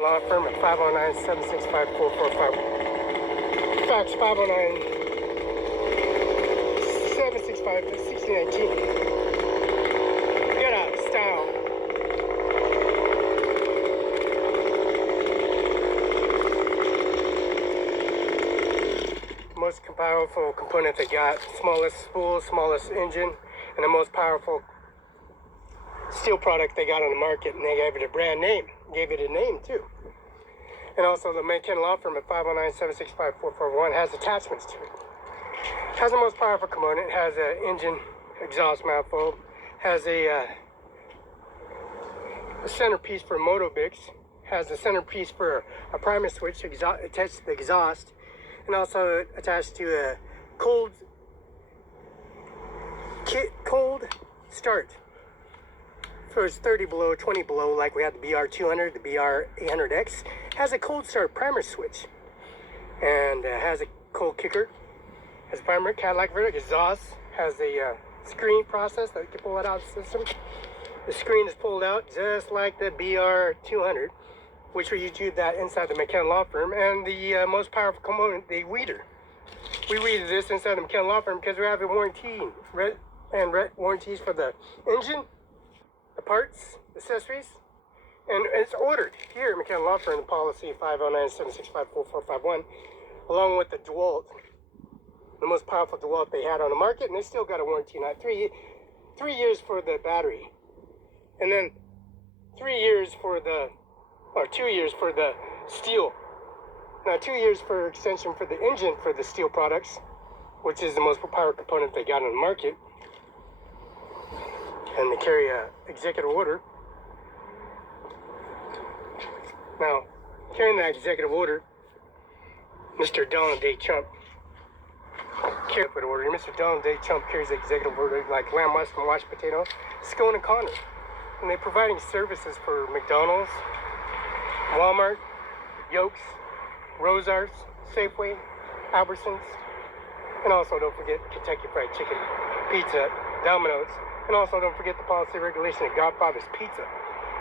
Law firm at 509-765-4455. Fax 509-765-1619. Get out of style. Most powerful component they got, smallest spool, smallest engine, and the most powerful steel product they got on the market, and they gave it a brand name, gave it a name too. And also the Macon law firm at 509-765-4441 has attachments to it. Has the most powerful component, has an engine exhaust manifold, has a centerpiece for Motobix, has a centerpiece for a primer switch attached to the exhaust, and also attached to a cold start. So it's 30 below, 20 below, like we had the BR200, the BR800X, has a cold start primer switch, and has a cold kicker, has a primer, Cadillac verdict, exhaust, has a screen process that you can pull it out of the system. The screen is pulled out just like the BR200, which we used that inside the McKenna Law Firm, and the most powerful component, the weeder. We weeded this inside the McKenna Law Firm because we have a warranty, warranties for the engine, the parts, accessories, and it's ordered here at McKenna Law Firm, the policy 509-765-4451, along with the DeWalt, the most powerful DeWalt they had on the market, and they still got a warranty, not 3 years for the battery, and then 3 years for the, or 2 years for the steel. Now 2 years for extension for the engine for the steel products, which is the most powerful component they got on the market. And they carry a executive order. Now, carrying that executive order, Mr. Donald J. Trump carried the order. Mr. Donald J. Trump carries the executive order like lamb west and washed potato, Scone and Connor. And they're providing services for McDonald's, Walmart, Yokes, Rosar's, Safeway, Albertsons, and also don't forget Kentucky Fried Chicken, Pizza, Domino's, and also don't forget the policy regulation of Godfather's Pizza,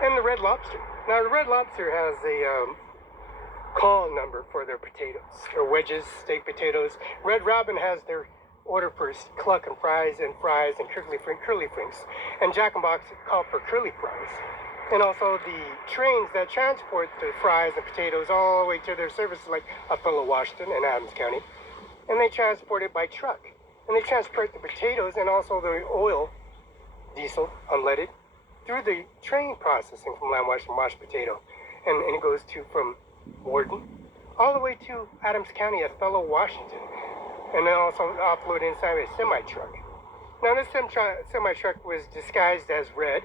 and the Red Lobster. Now the Red Lobster has a call number for their potatoes, their wedges, steak potatoes. Red Robin has their order for cluck and fries and curly frings, and Jack and Box call for curly fries. And also the trains that transport the fries and potatoes all the way to their services like Othello, Washington, and Adams County. And they transport it by truck. And they transport the potatoes and also the oil, diesel, unleaded, through the train processing from lamb wash and mashed potato. And it goes to from Warden all the way to Adams County, Othello, Washington. And then also offload inside a semi-truck. Now this semi-truck was disguised as red,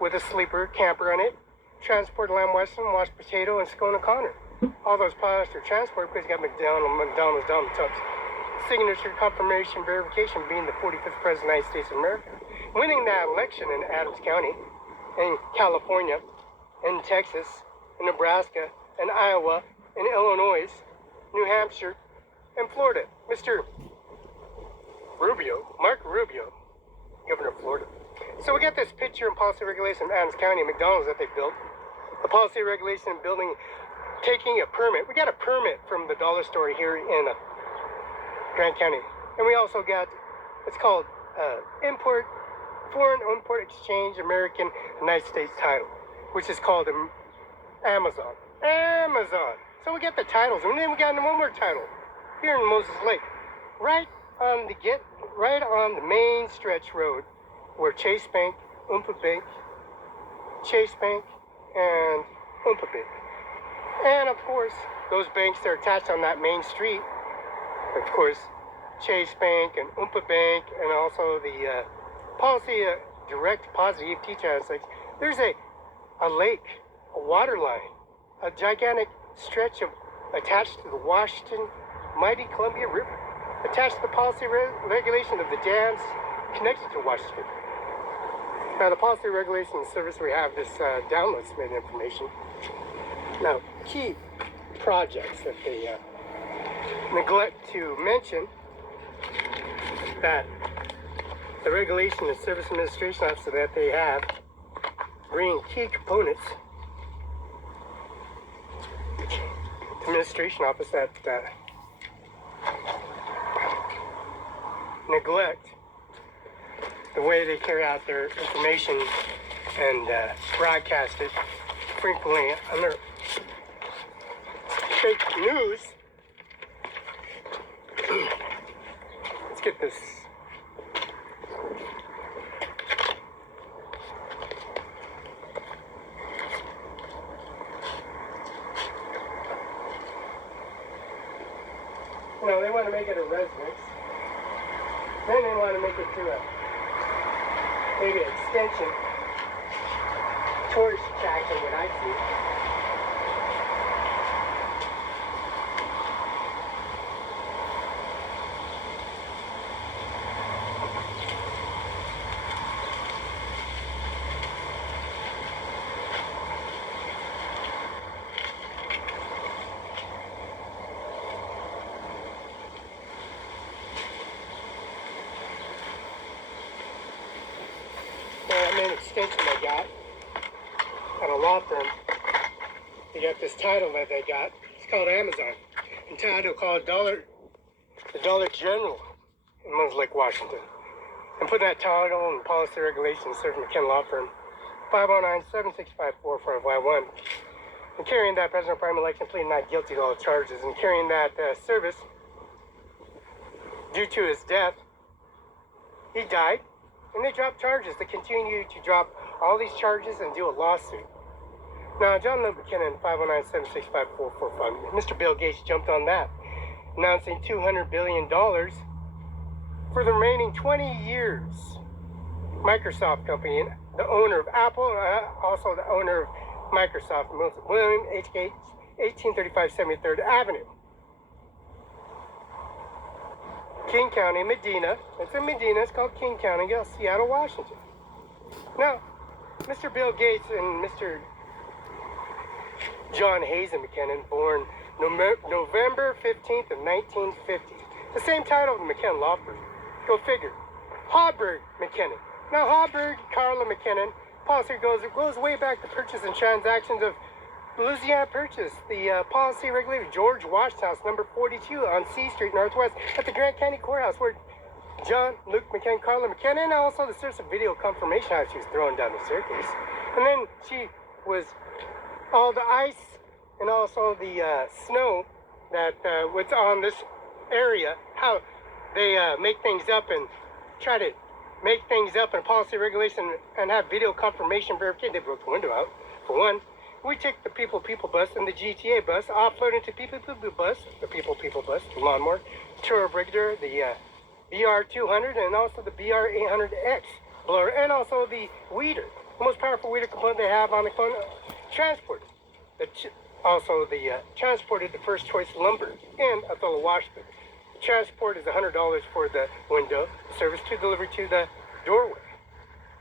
with a sleeper camper on it, transport lamb western, washed potato, and Scone and Connor. All those products are transported because you got McDonald's down the tubs. Signature confirmation verification being the 45th President of the United States of America. Winning that election in Adams County, in California, in Texas, in Nebraska, in Iowa, in Illinois, New Hampshire, and Florida. Mr. Rubio, Mark Rubio, Governor of Florida. So we got this picture and policy regulation in Adams County McDonald's that they built. The policy regulation in building, taking a permit. We got a permit from the dollar store here in Grant County. And we also got, it's called Foreign Import Exchange American United States title, which is called Amazon. So we got the titles, and then we got one more title here in Moses Lake, right on the main stretch road where Chase Bank, and Oompa Bank, and of course those banks that are attached on that main street, of course Chase Bank and Oompa Bank, and also the policy direct deposit EFT translates. There's a lake, a water line, a gigantic stretch of attached to the Washington mighty Columbia River, attached to the policy regulation of the dams connected to Washington. Now the policy regulation service, we have this download submitted information. Now key projects that they neglect to mention, that the regulation and service administration officer that they have bring key components administration office that neglect the way they carry out their information and broadcast it frequently on their fake news. Let's get this. No, they want to make it a residence. Then they want to make it to a maybe an extension tourist attraction, what I see. Main extension they got at a law firm. They got this title that they got. It's called Amazon. Entitled called the Dollar General in Mons Lake, Washington. And put that title and policy regulations served McKenna Law Firm 509-765-4551. And carrying that President Prime Election pleaded not guilty to all charges. And carrying that service due to his death, he died. And they dropped charges. They continue to drop all these charges and do a lawsuit. Now, John McKinnon, 509-765-4445. Mr. Bill Gates jumped on that, announcing $200 billion for the remaining 20 years. Microsoft company, the owner of Apple, also the owner of Microsoft, William H. Gates, 1835 73rd Avenue. King County, Medina. It's in Medina. It's called King County, Seattle, Washington. Now, Mr. Bill Gates and Mr. John Hazen McKinnon, born November 15th of 1950. The same title of the McKinnon Law Firm. Go figure. Hawberg McKinnon. Now, Hawberg, Carla McKinnon, policy goes way back to purchase and transactions of Louisiana Purchase, the policy regulator George Washington House, number 42 on C Street Northwest at the Grant County Courthouse, where John, Luke McKinnon, Carla McKinnon, and also the source of video confirmation how she was throwing down the staircase. And then she was all the ice and also the snow that was on this area, how they make things up and try to make things up in policy regulation and have video confirmation verification. They broke the window out, for one. We take the People bus and the GTA bus, offload into People bus, the People bus, the lawnmower, Turbo Brigadier, the BR200, and also the BR800X blower, and also the weeder, the most powerful weeder component they have on the transport. Also, the transported the first choice lumber in Othello, Washington. The transport is $100 for the window, service to delivery to the doorway.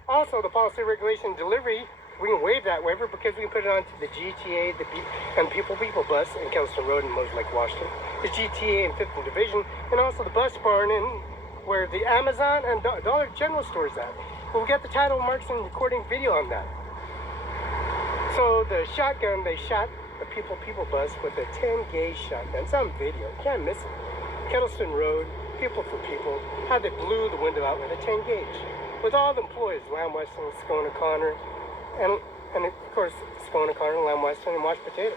Also, the policy regulation delivery, we can waive that waiver because we can put it onto the GTA, and People bus in Kelston Road in Moses Lake, Washington, the GTA in 5th Division, and also the bus barn in where the Amazon and Dollar General store is at. Well, we got the title marks and recording video on that. So the shotgun, they shot the People bus with a 10-gauge shotgun. It's on video, you can't miss it. Kettleston Road, People for People, how they blew the window out with a 10-gauge. With all the employees, Lamb Weston, Scone O'Connor, and of course, Scone O'Connor, Lamb Weston, and Wash Potato.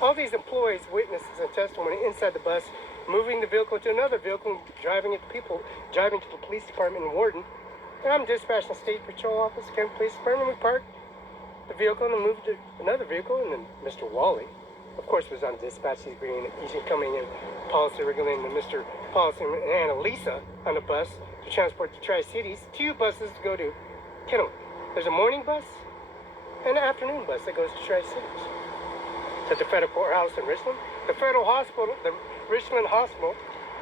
All these employees, witnesses, and testimony inside the bus, moving the vehicle to another vehicle, driving to the police department in Warden. And I'm dispatching the State Patrol Office, Kent Police Department. We parked the vehicle and then moved to another vehicle, and then Mr. Wally, of course, was on dispatch. He's coming in policy regulating, and Mr. Policy and Annalisa on the bus to transport to Tri-Cities. 2 buses to go to Kennewick. There's a morning bus and an afternoon bus that goes to Tri-Cities. At the Federal Courthouse in Richland, the Federal Hospital, the Richland Hospital,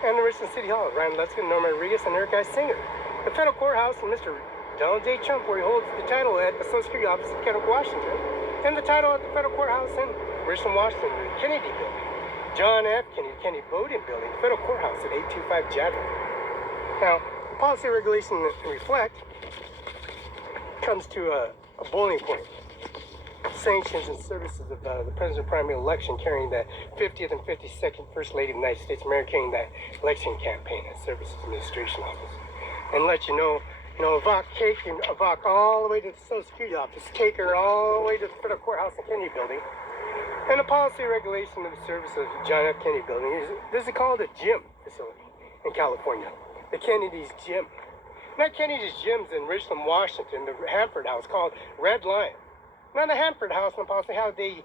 and the Richland City Hall. Ryan Lutzkin, Norman Rodriguez, and Eric I. Singer. The Federal Courthouse and Mr. Donald J. Trump, where he holds the title at the Social Security Office in Kennewick, Washington, and the title at the Federal Courthouse in Richland, Washington, the Kennedy Building. John F. Kennedy Bowden Building, the Federal Courthouse at 825 Jadwin. Now, the policy regulation reflect comes to a boiling point. sanctions and services of the president's primary election, carrying the 50th and 52nd First Lady of the United States, America, carrying that election campaign and services administration office. And let you know, Ivanka taking Ivanka all the way to the Social Security office, taking her all the way to the federal courthouse and Kennedy building. And the policy regulation of the service of John F. Kennedy building this is called a gym facility in California. The Kennedy's Gym. Not Kennedy's Gyms in Richland, Washington, the Hanford House called Red Lion. Not the Hanford House in the policy, how they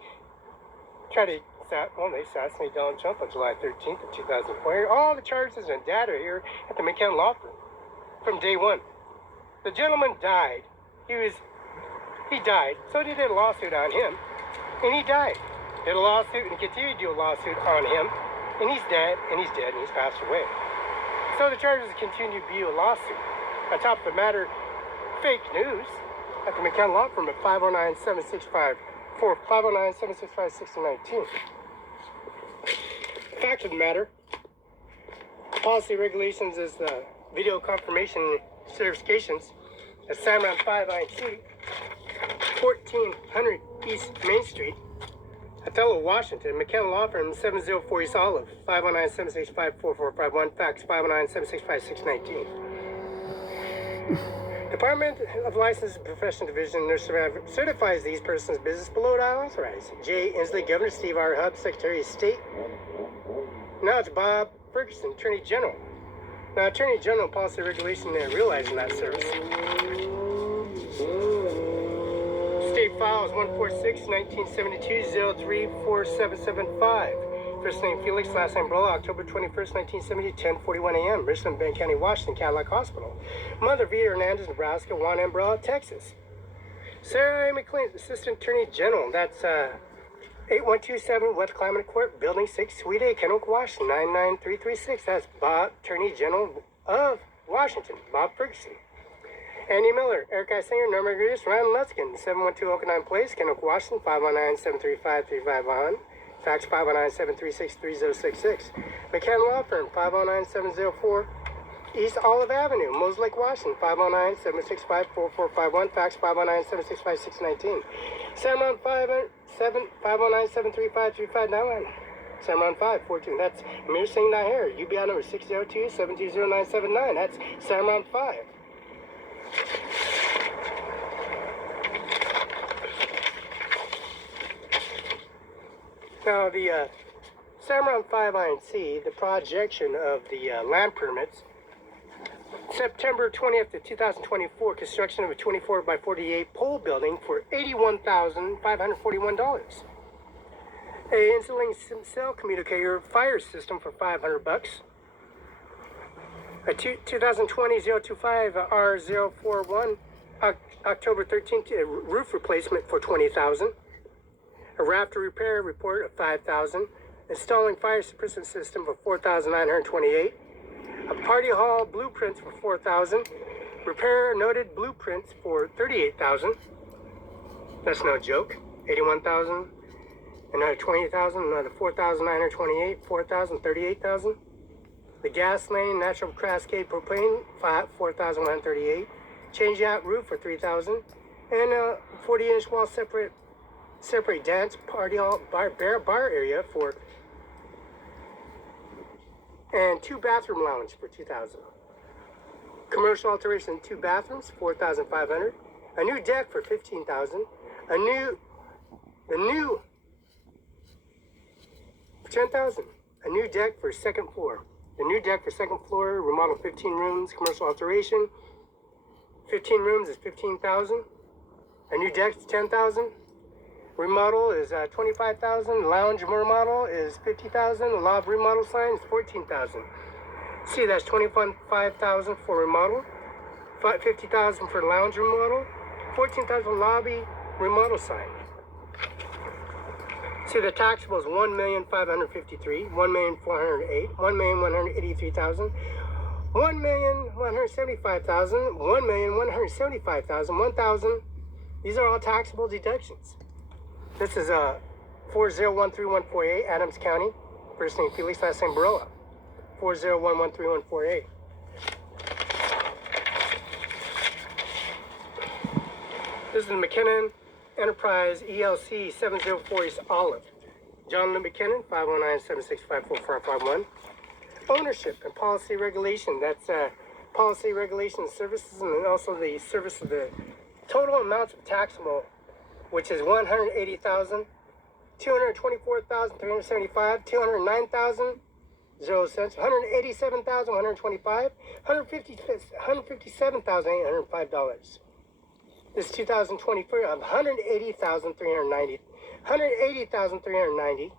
try to they assassinated Donald Trump on July 13th of 2004. All the charges and data here at the McKenna Law Firm from day one. The gentleman died. He died, so they did a lawsuit on him, and he died. Did a lawsuit and continued to do a lawsuit on him, and he's dead, and he's passed away. So the charges continue to be a lawsuit. On top of the matter, fake news at the McKenna Law Firm at 509-765-6019. Fact of the matter, policy regulations is the video confirmation certifications at CIMARON5INC, 1400 East Main Street, Othello, Washington. McKenna Law Firm, 704 East Olive, 509-765-4451, fax 509-765-619. Department of License and Professional Division certifies these persons business below authorized. J. Inslee, Governor Steve R. Hubb, Secretary of State. Now it's Bob Ferguson, Attorney General. Now, Attorney General policy regulation realizing that service. State file is 146-1972-034775. First name Felix, last name Barela, October 21st, 1970, 10:41 a.m. Richland, Bend County, Washington, Cadillac Hospital. Mother Vita Hernandez, Nebraska. Juan M. Barela, Texas. Sarah A. McLean, Assistant Attorney General. That's 8127 West Climate Court, Building 6, Suite A, Kennewick, Washington, 99336. That's Bob, Attorney General of Washington, Bob Ferguson. Andy Miller, Eric I. Singer, Norma Gregis, Ryan Lutzkin, 712 Oakland Place, Kennewick, Washington, 509-735-3551. Fax 509-736-3066. McKenna Law Firm, 509-704 East Olive Avenue, Mose Lake, Washington, 509-765-4451. Fax 509-765-619. CIMARON 509-735-3591. CIMARON 542. That's Mir Singh Nijjar. UBI number 602-720-979. That's CIMARON 5. Now, the CIMARON5INC, the projection of the land permits, September 20th of 2024, construction of a 24 by 48 pole building for $81,541. A insulating cell communicator fire system for $500. A 2020-025 R041 October 13th roof replacement for $20,000. A rafter repair report of $5,000. Installing fire suppressant system for $4,928. A party hall blueprints for $4,000. Repair noted blueprints for $38,000. That's no joke. $81,000. Another $20,000. Another $4,928. $4,000. $38,000. The gas lane, natural cascade propane, $4,138. Changing out roof for $3,000. And a 40-inch wall separate dance party hall bar area for, and 2 bathroom lounge for $2,000. Commercial alteration, 2 bathrooms, $4,500. A new deck for $15,000. The new $10,000. A new deck for second floor. The new deck for second floor, remodel 15 rooms, commercial alteration. 15 rooms is $15,000. A new deck is $10,000. Remodel is $25,000. Lounge remodel is $50,000. Lobby remodel sign is $14,000. See, that's $25,000 for remodel, $50,000 for lounge remodel, $14,000 lobby remodel sign. See, the taxable is $1,553,000, $1,408,000, $1,183,000, $1,175,000, $1,175,000, $1,000. These are all taxable deductions. This is 4013148, Adams County. First name Felix, last name Barela. 4011348. This is the McKenna Enterprise ELC 704 East Olive. John Lynn McKinnon, 509-765-4451. Ownership and policy regulation. That's policy regulation services, and also the service of the total amounts of taxable, which is 180,000, 224,375, 209,000, 0 cents, 187,125, 157,805 dollars. This 2024 of 180,390, 180,390.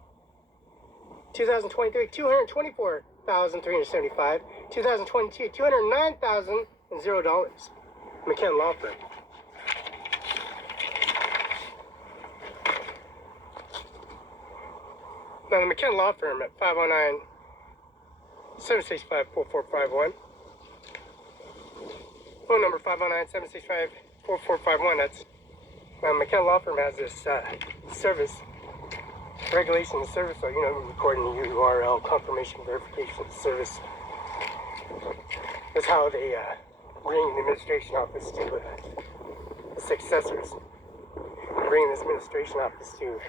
2023, 224,375. 2022, $209,000. McKenna Law Firm. Now the McKenna Law Firm at 509-765-4451. Phone number 509-765-4451. That's McKenna Law Firm has this service, regulation service, so recording the URL, confirmation verification service. That's how they bring the administration office to the successors. Bring this administration office to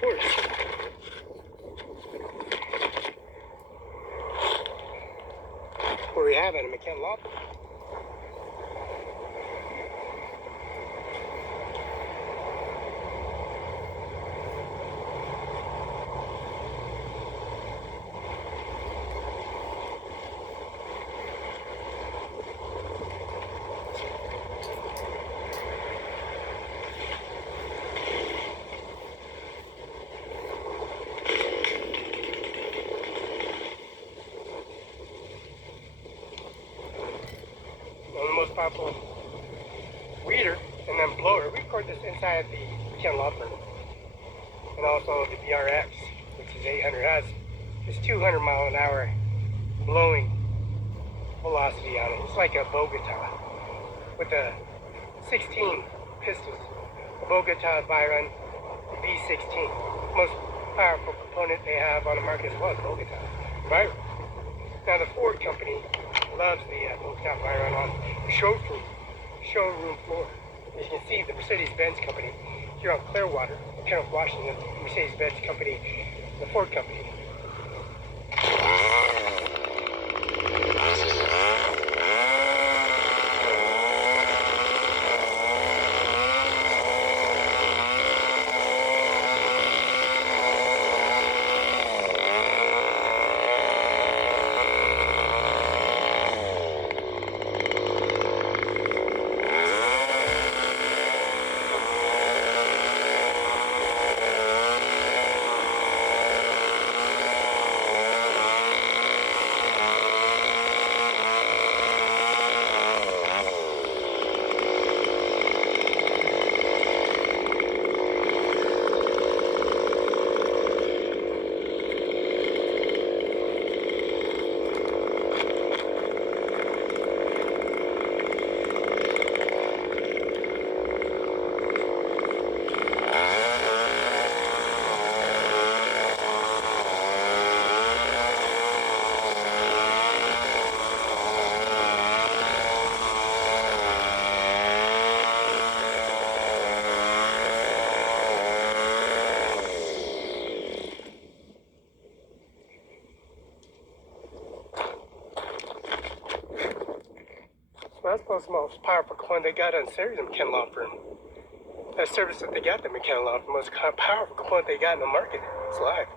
force. Where we have it in McKenna Law Firm. Powerful reader and then blower. We record this inside the McKenna Law Firm, and also the BRX, which is 800, has this 200 mile an hour blowing velocity on it. It's like a Bogota with a 16 pistols. A Bogota Byron B16, most powerful component they have on the market as well as Bogota Byron. Now the Ford company loves the Bogota Byron on the showroom floor. As you can see, the Mercedes-Benz company here on Clearwater, Kenneth, Washington, Mercedes-Benz company, the Ford company. That's the most powerful component they got on series in McKenna Law Firm. That service that they got in McKenna Law Firm, the most powerful component they got in the market. It's live.